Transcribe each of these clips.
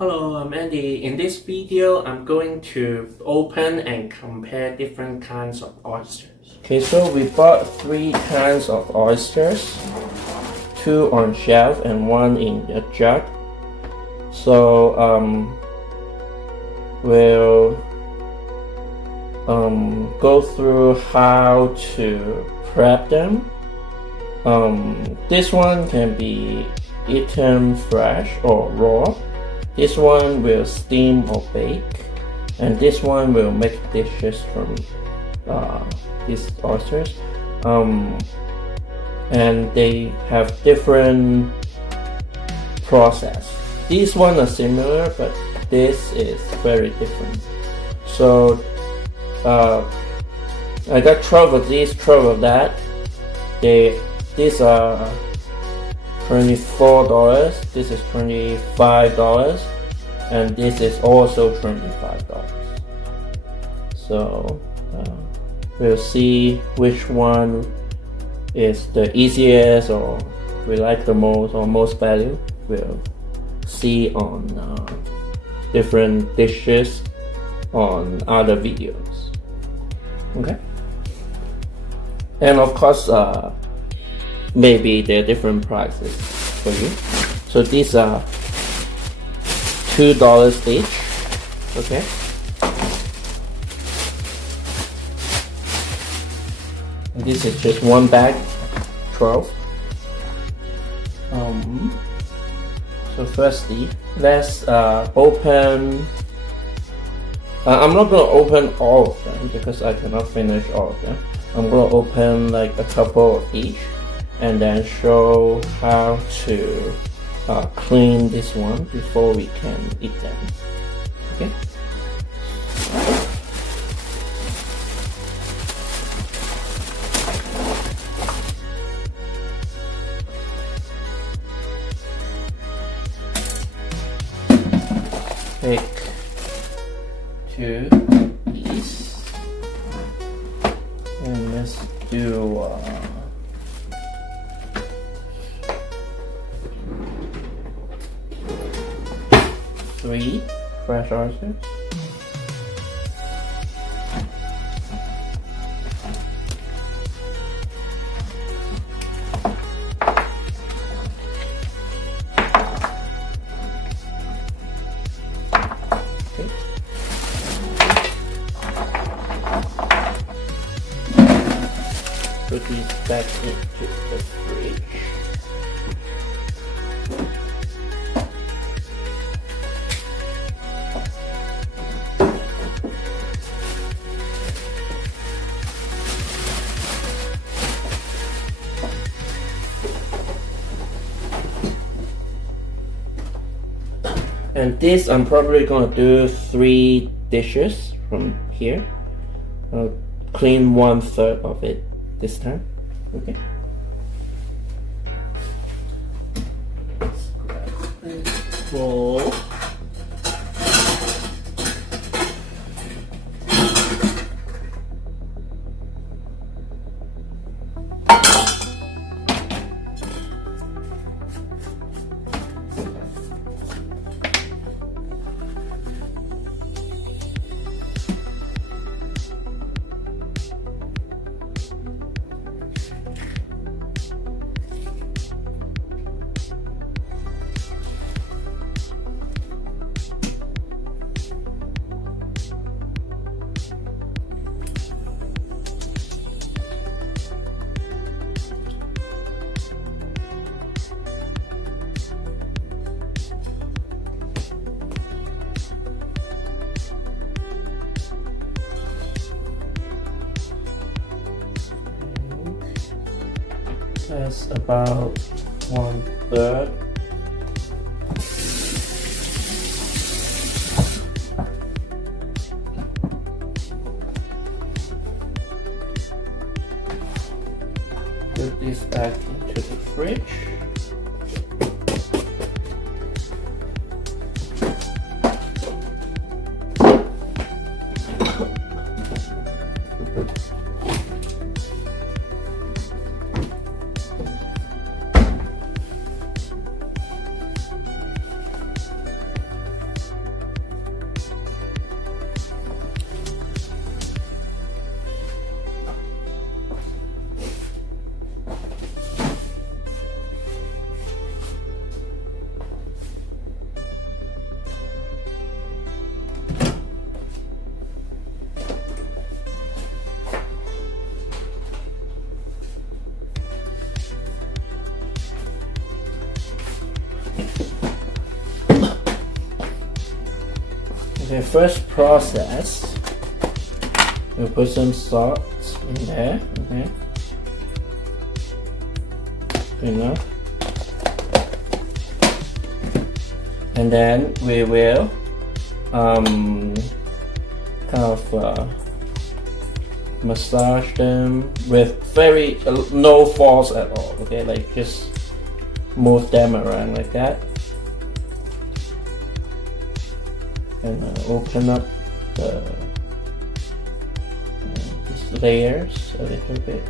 Hello, I'm Andy. In this video, I'm going to open and compare different kinds of oysters. Okay, so we bought 3 kinds of oysters, 2 on shelf and 1 in a jug. So we'll go through how to prep them. This one can be eaten fresh or raw. This one will steam or bake, and this one will make dishes from these oysters. And they have different process. These ones are similar, but this is very different. So I got 12 of these, 12 of that. These are $24, this is $25, and this is also $25. So we'll see which one is the easiest or we like the most or most value. We'll see on different dishes on other videos. Okay, and of course maybe they're different prices for you. So these are $2 each. Okay. And this is just one bag, 12. So firstly, let's open. I'm not gonna open all of them because I cannot finish all of them. I'm gonna open like a couple of each, and then show how to clean this one before we can eat them. Okay. Take 2 of these, and let's do 3 fresh oysters. Okay. Put these back into the fridge. And this I'm probably gonna do 3 dishes from here. I'll clean 1/3 of it this time. Okay. Let's grab a bowl. That's about 1/3. Put this back into the fridge. Okay, first process, we'll put some salt in there, okay? Good enough. And then we will kind of massage them with very no force at all, okay? Like just move them around like that. And open up the these layers a little bit.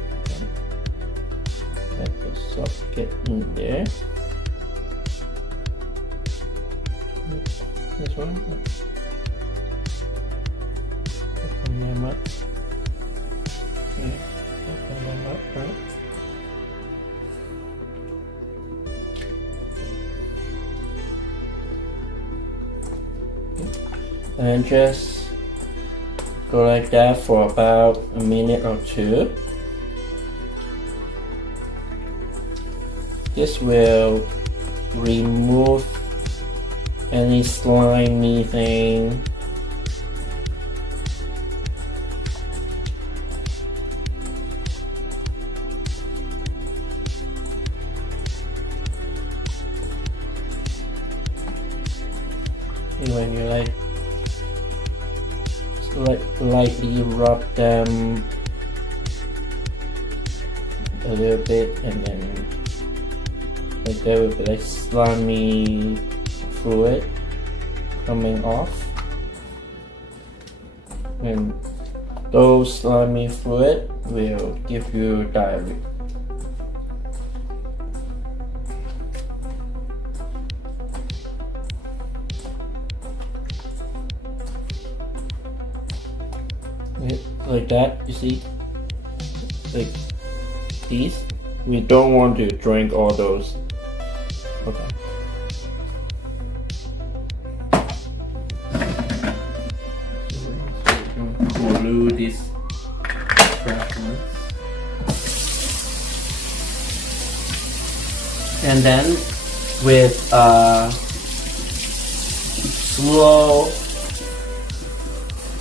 Let the salt get in there. This one. Open them up. Yeah, open them up, right? And just go like that for about a minute or two. This will remove any slimy thing. When you lightly rub them a little bit, and then there will be like slimy fluid coming off, and those slimy fluid will give you diarrhea. Like that, you see, like these. We don't want to drink all those. Okay. Glue these fragments, and then with slow,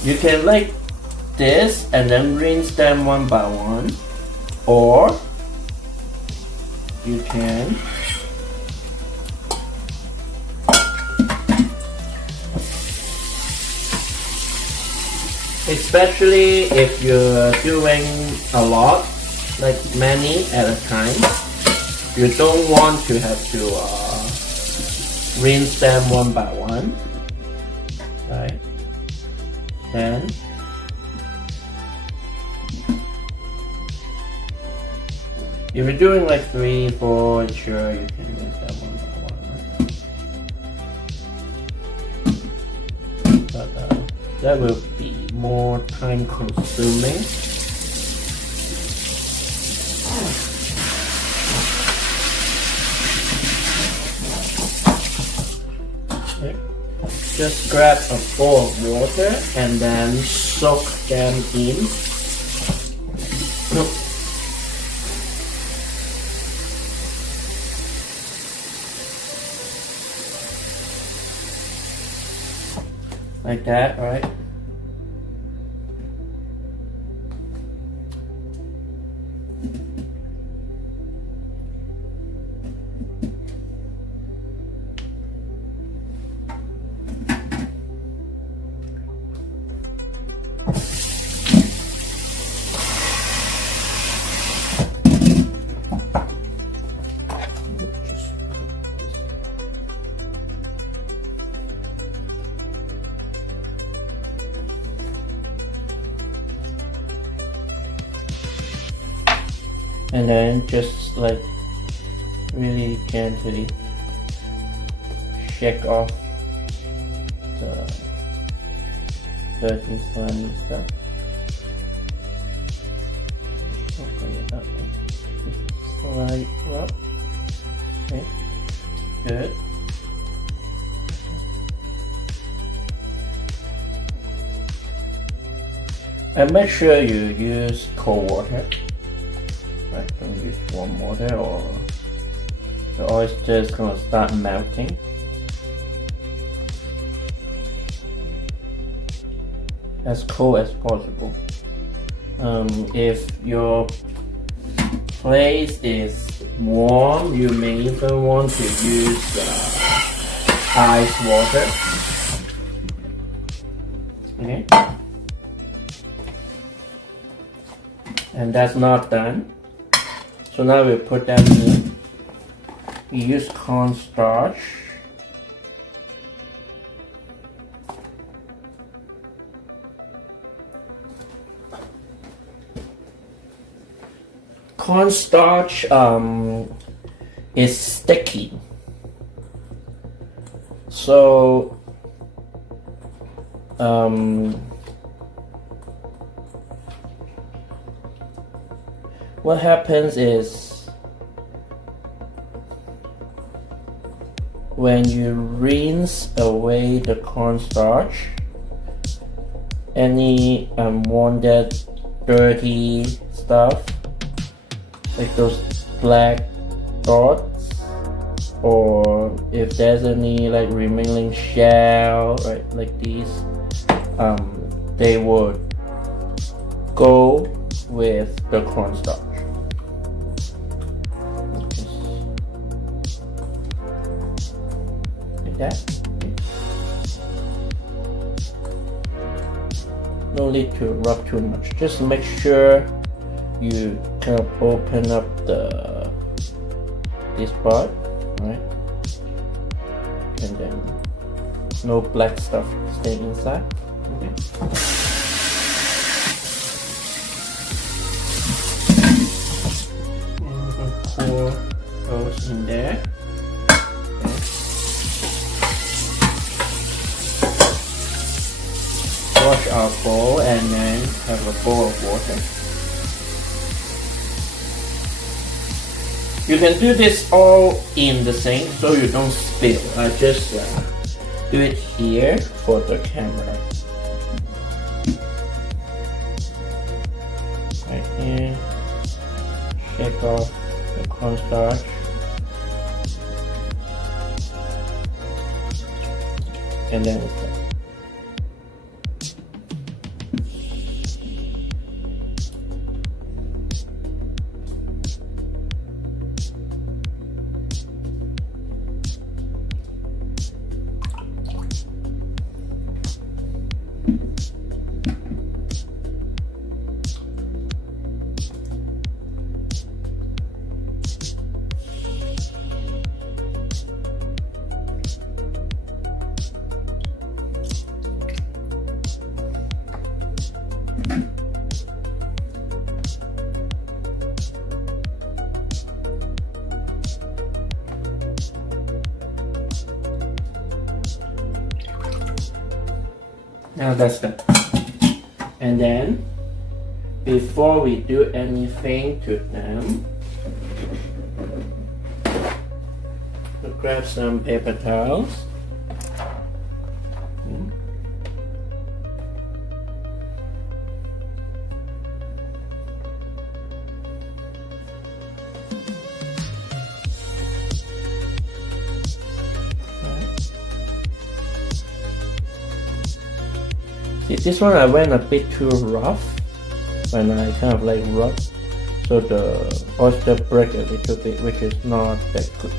you can like this and then rinse them one by one, or you can especially if you're doing a lot, like many at a time, you don't want to have to rinse them one by one, right? Then if you're doing like 3, 4, sure you can rinse them one by one, right? But that will be more time consuming. Okay. Just grab a bowl of water and then soak them in. Like that, right? And then just like really gently shake off the dirty slimy stuff. Open it up and just slide up. Okay, good. And make sure you use cold water. Right, don't use warm water or the oyster is gonna start melting. as cold as possible. If your place is warm, you may even want to use ice water. Okay, and that's not done. So now we put that in. We use cornstarch. Cornstarch is sticky, so what happens is when you rinse away the cornstarch, any unwanted dirty stuff like those black dots, or if there's any like remaining shell, right, like these, they would go with the cornstarch. Like that. No need to rub too much. Just make sure you kind of open up this part, right? And then no black stuff staying inside. Okay. And we can pour those in there. Okay. Wash our bowl and then have a bowl of water. You can do this all in the sink so you don't spill. I just do it here for the camera. Right here. Shake off the cornstarch. And then it's done. Now that's done. And then, before we do anything to them, we'll grab some paper towels. See, this one I went a bit too rough when I kind of like rub, so the oyster break a little bit, which is not that good.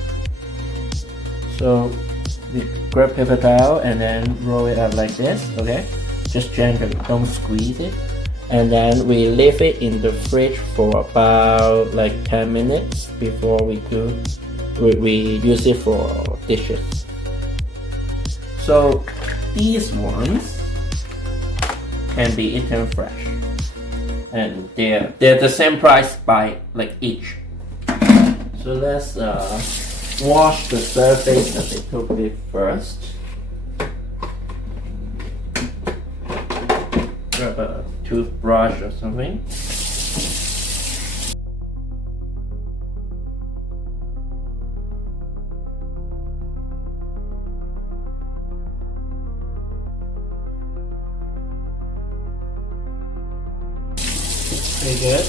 So we grab paper towel and then roll it up like this, okay? Just gently, don't squeeze it. And then we leave it in the fridge for about like 10 minutes before we use it for dishes. So these ones can be eaten fresh, and they're the same price by like each. So let's wash the surface a little bit first. Grab a toothbrush or something. Very good.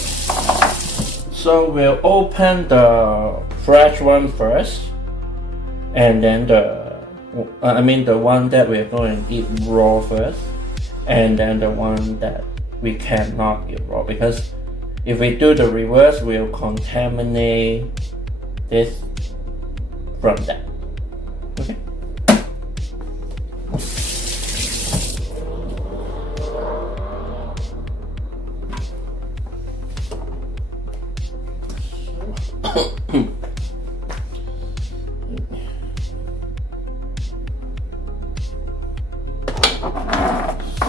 So we'll open the fresh one first, and then the one that we're going to eat raw first. and then the one that we cannot eat raw, because if we do the reverse, we'll contaminate this from that. Okay.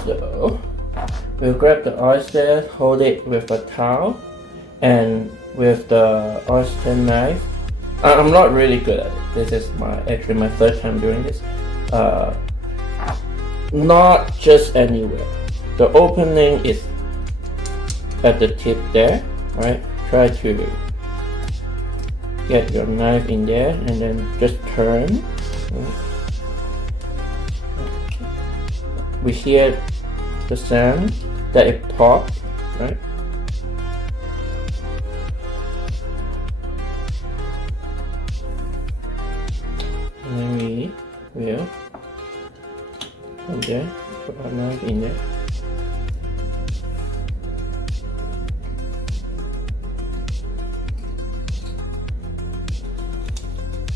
So we'll grab the oyster, hold it with a towel, and with the oyster knife. I'm not really good at it. This is actually my third time doing this. Not just anywhere. The opening is at the tip there, right? Try to get your knife in there and then just turn. We hear the sound that it popped, right? And then we will from there put our knife in there.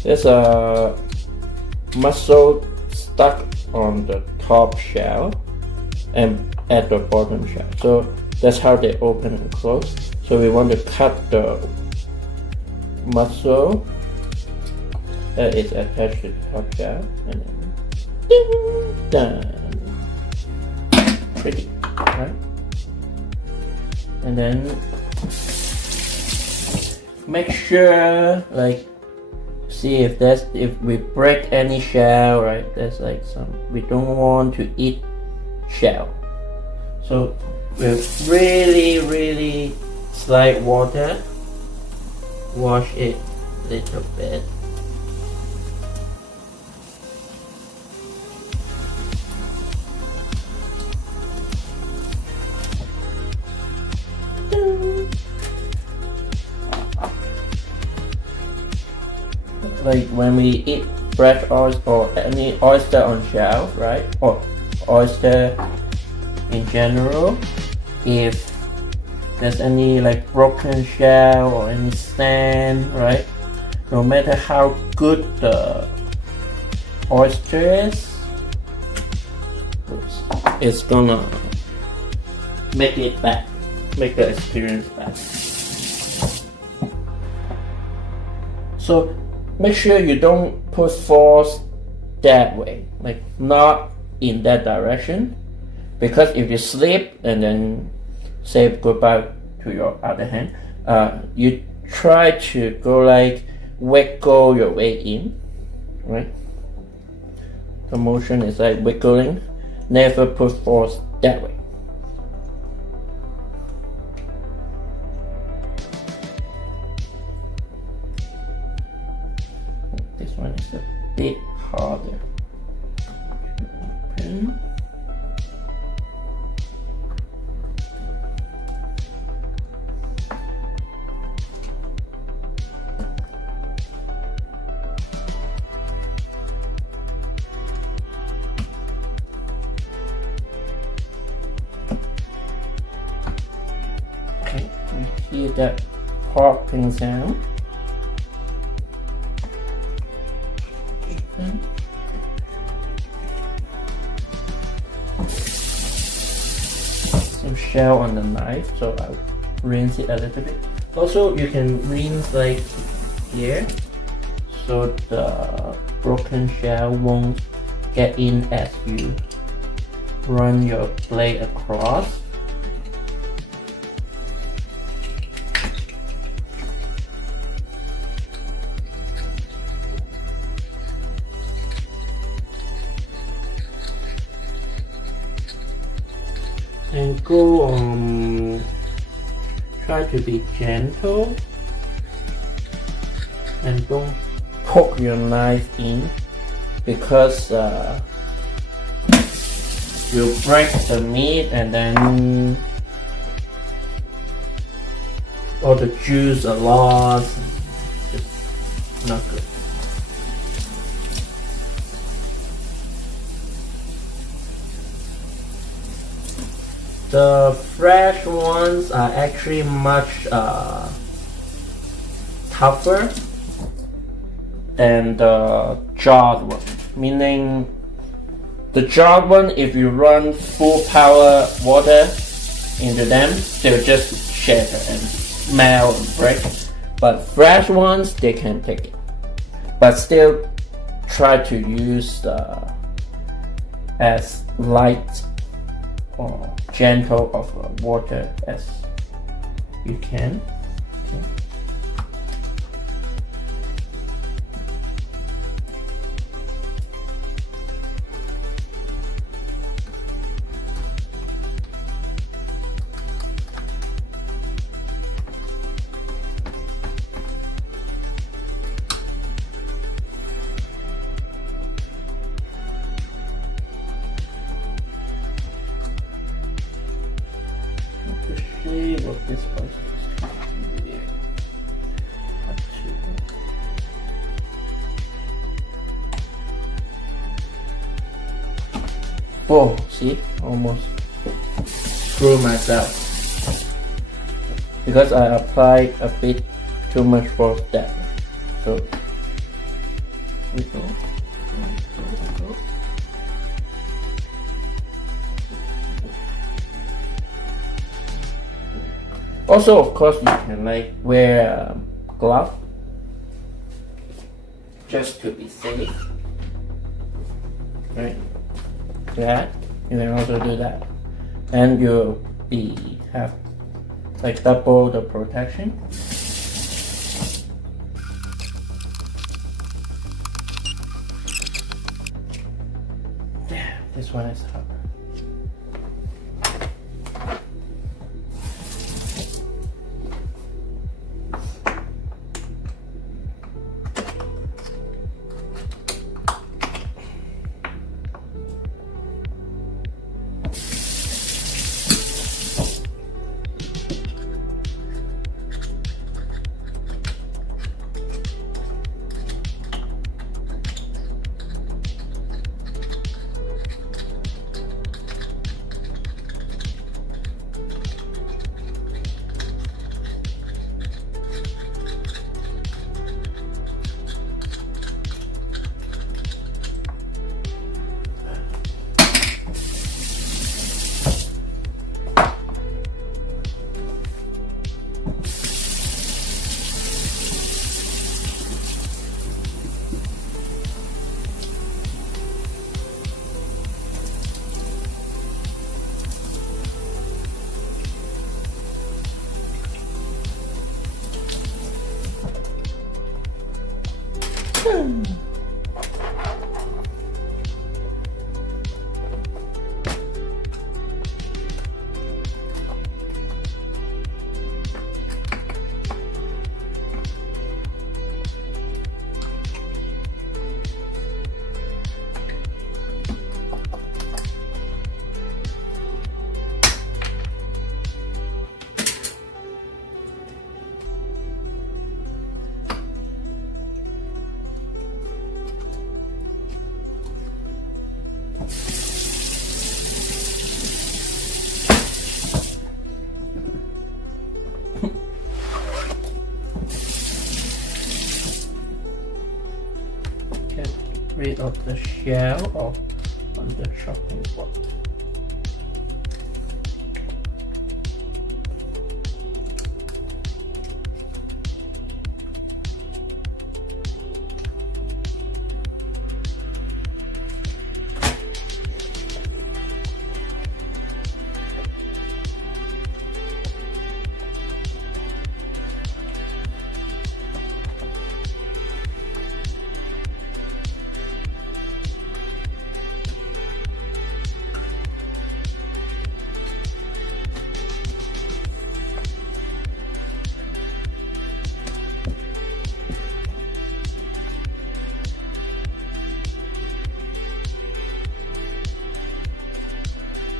There's a mussel stuck on the top shell and at the bottom shell. So that's how they open and close. So we want to cut the mussel that is attached to the top shell and then done. Pretty, right? And then make sure see if we break any shell, right? There's we don't want to eat shell. So with really slight water, wash it a little bit. Like when we eat fresh oyster or any oyster on shell, right? Or oyster in general, if there's any broken shell or any sand, right? No matter how good the oyster is, it's gonna make it bad, make the experience bad. So make sure you don't put force that way, not in that direction, because if you slip and then say goodbye to your other hand, you try to go wiggle your way in, right? The motion is wiggling. Never put force that way. This one is a bit harder. Open. Okay, we hear that popping sound. Some shell on the knife, so I'll rinse it a little bit. Also, you can rinse here, so the broken shell won't get in as you run your blade across. And go on, try to be gentle and don't poke your knife in, because you'll break the meat and then all the juice are lost. It's not good. The fresh ones are actually much tougher than the jarred one. Meaning, the jarred one, if you run full power water into them, they'll just shatter and melt and break. But fresh ones, they can take it. But still, try to use as light or gentle of water as you can. Okay. The shape of this oyster is really hard to. Oh, see, almost screw myself because I applied a bit too much force there. So we go. Also, of course, you can like wear a glove just to be safe. Right? That you can also do that, and you'll have like double the protection. Yeah, this one is hard. Get rid of the shell on the chopping board.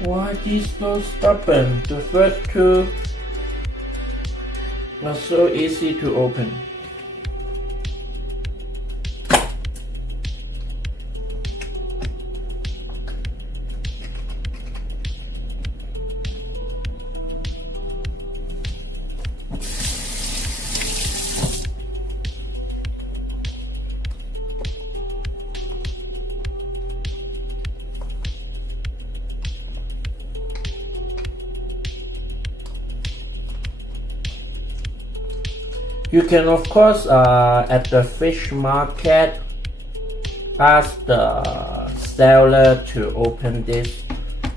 Why these so stubborn? The first two are so easy to open. You can of course at the fish market ask the seller to open this,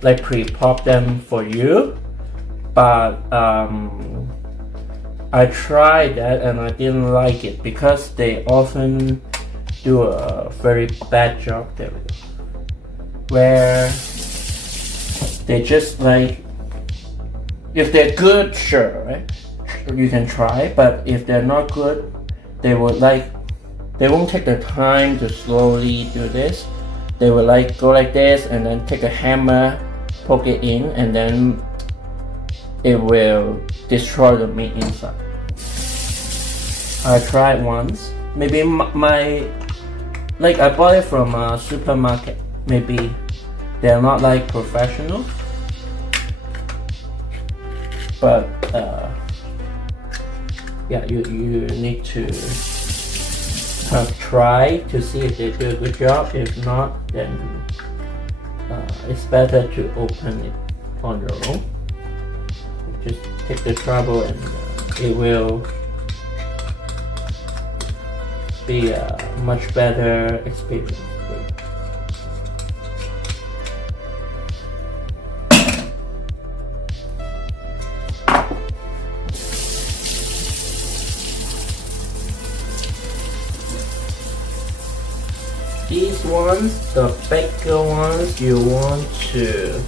like pre-pop them for you, but I tried that and I didn't like it because they often do a very bad job there, where they just like, if they're good, sure, right, you can try, but if they're not good, they won't take the time to slowly do this. They will like go like this and then take a hammer, poke it in, and then it will destroy the meat inside. I tried once. Maybe I bought it from a supermarket. Maybe they're not like professional, but yeah, you need to try to see if they do a good job. If not, then it's better to open it on your own. Just take the trouble and it will be a much better experience. These ones, the bigger ones, you want to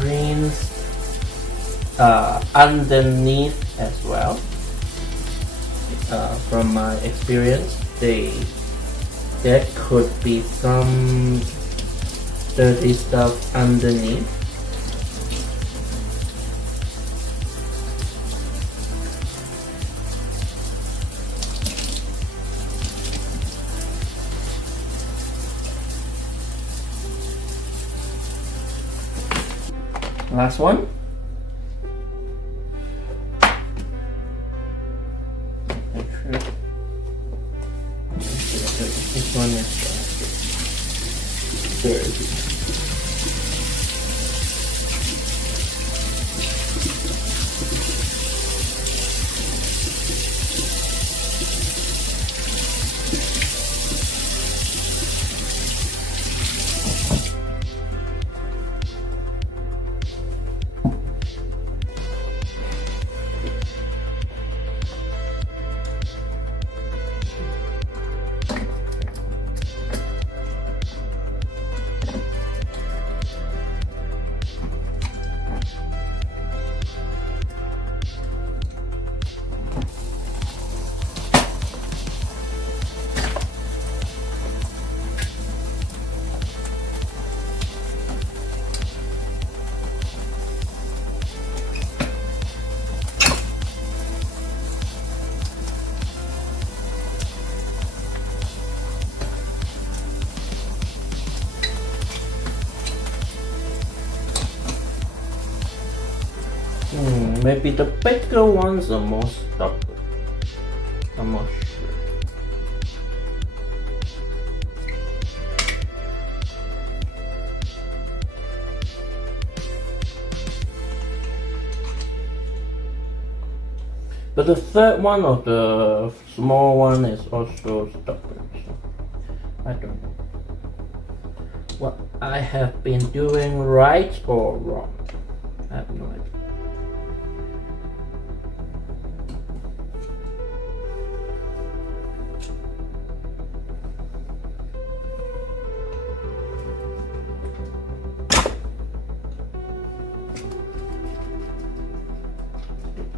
rinse underneath as well. From my experience, there could be some dirty stuff underneath. Last one. This one is dirty. Maybe the bigger ones are more stubborn. I'm not sure. But the third one or the small one is also stubborn. So I don't know what I have been doing right or wrong. I have no idea.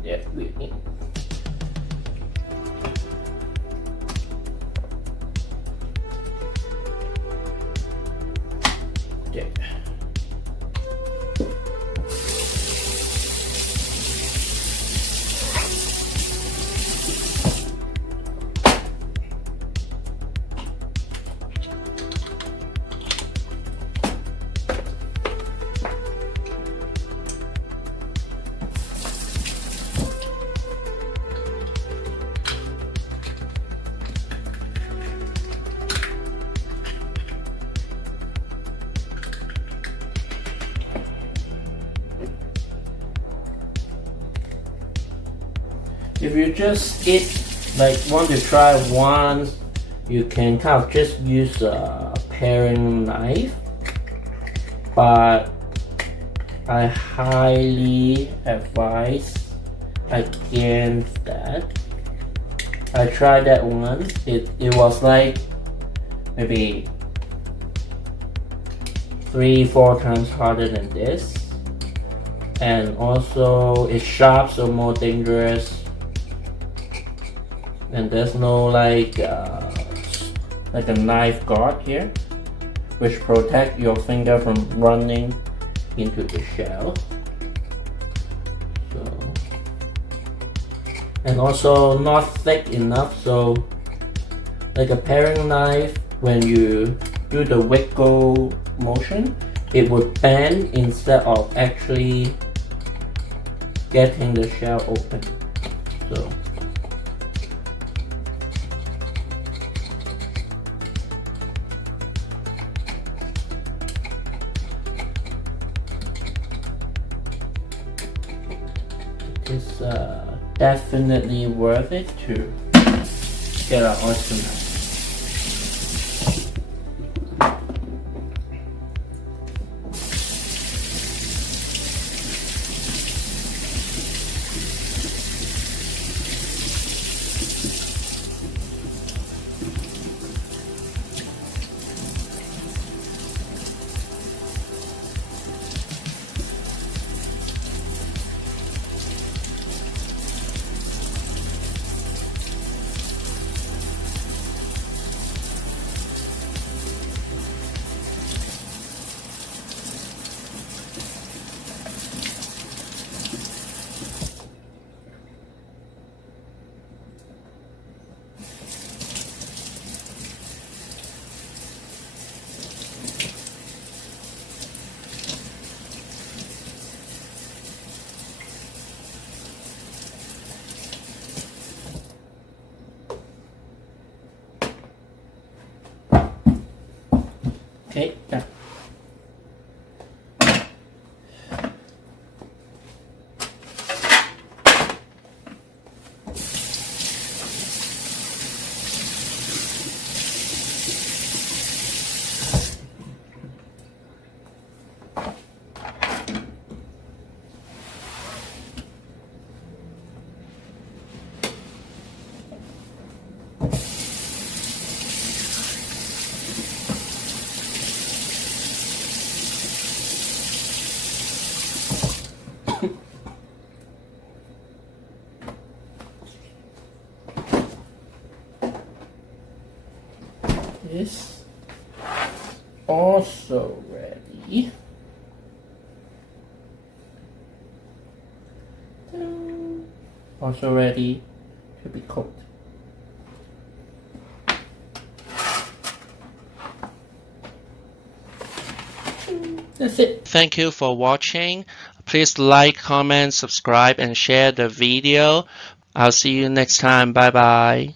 Yeah, we need. Yeah. if you just want to try once, you can kind of just use a paring knife, but I highly advise against that. I tried that once. It was like maybe 3-4 times harder than this, and also it's sharp, so more dangerous. And there's no like a knife guard here, which protect your finger from running into the shell. So, and also not thick enough, so like a paring knife, when you do the wiggle motion, it would bend instead of actually getting the shell open. So it's definitely worth it to get our oyster knife. Okay, done. This also ready. Also ready to be cooked. That's it. Thank you for watching. Please like, comment, subscribe, and share the video. I'll see you next time. Bye bye.